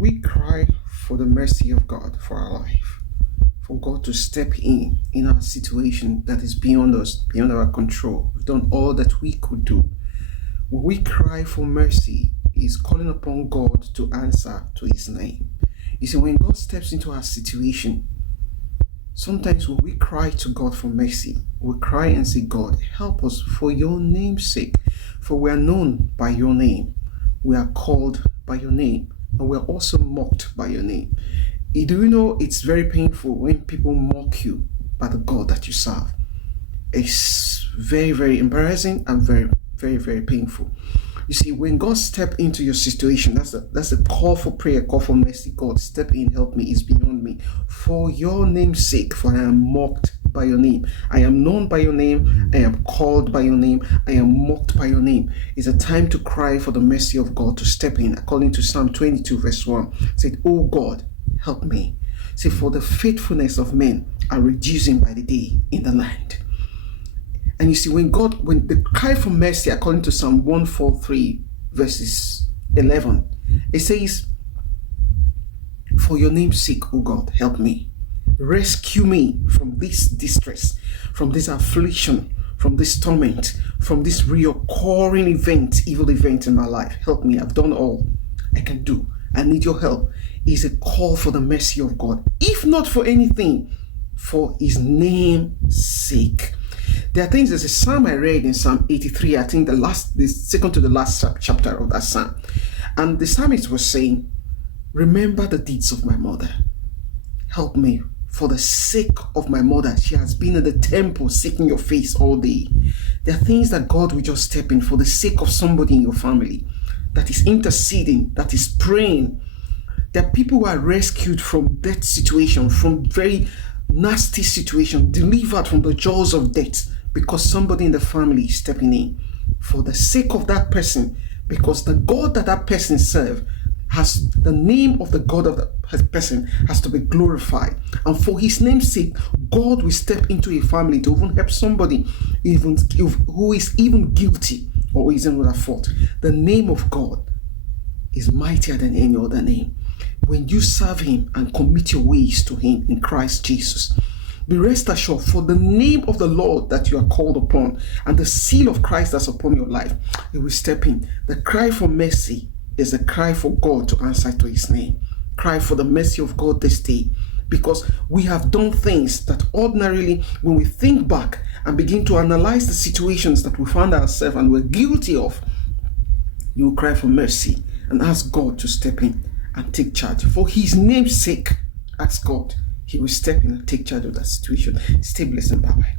when we cry for the mercy of God for our life, for God to step in our situation that is beyond us, beyond our control, we've done all that we could do. When we cry for mercy, is calling upon God to answer to his name. You see, when God steps into our situation, sometimes when we cry to God for mercy, we cry and say, God, help us for your name's sake. For we are known by your name. We are called by your name. And we are also mocked by your name. Do you know it's very painful when people mock you by the God that you serve? It's very, very embarrassing and very, very, very painful. You see, when God steps into your situation, that's a call for prayer, call for mercy. God, step in, help me, it's beyond me. For your name's sake, for I am mocked by your name. I am known by your name. I am called by your name. I am mocked by your name. It's a time to cry for the mercy of God to step in. According to Psalm 22, verse 1, it said, oh God, help me. Say, for the faithfulness of men are reducing by the day in the land. And you see, when the cry for mercy, according to Psalm 143, verses 11, it says, for your name's sake, O God, help me. Rescue me from this distress, from this affliction, from this torment, from this reoccurring evil event in my life. Help me. I've done all I can do. I need your help. It's a call for the mercy of God, if not for anything, for his name's sake. There are things, there's a psalm I read in Psalm 83, I think the second to the last chapter of that psalm. And the psalmist was saying, remember the deeds of my mother. Help me for the sake of my mother. She has been in the temple seeking your face all day. There are things that God will just step in for the sake of somebody in your family that is interceding, that is praying. There are people who are rescued from death situation, from very nasty situation, delivered from the jaws of death, because somebody in the family is stepping in for the sake of that person, because the God that person serves has the name of the God of the person has to be glorified, and for his name's sake, God will step into a family to even help somebody who is even guilty or is in without fault. The name of God is mightier than any other name. When you serve him and commit your ways to him in Christ Jesus, be rest assured, for the name of the Lord that you are called upon and the seal of Christ that's upon your life, he will step in. The cry for mercy is a cry for God to answer to his name. Cry for the mercy of God this day, because we have done things that ordinarily, when we think back and begin to analyze the situations that we found ourselves and we're guilty of, you will cry for mercy and ask God to step in and take charge. For his name's sake, ask God. He will step in and take charge of that situation. Stay blessed and bye-bye.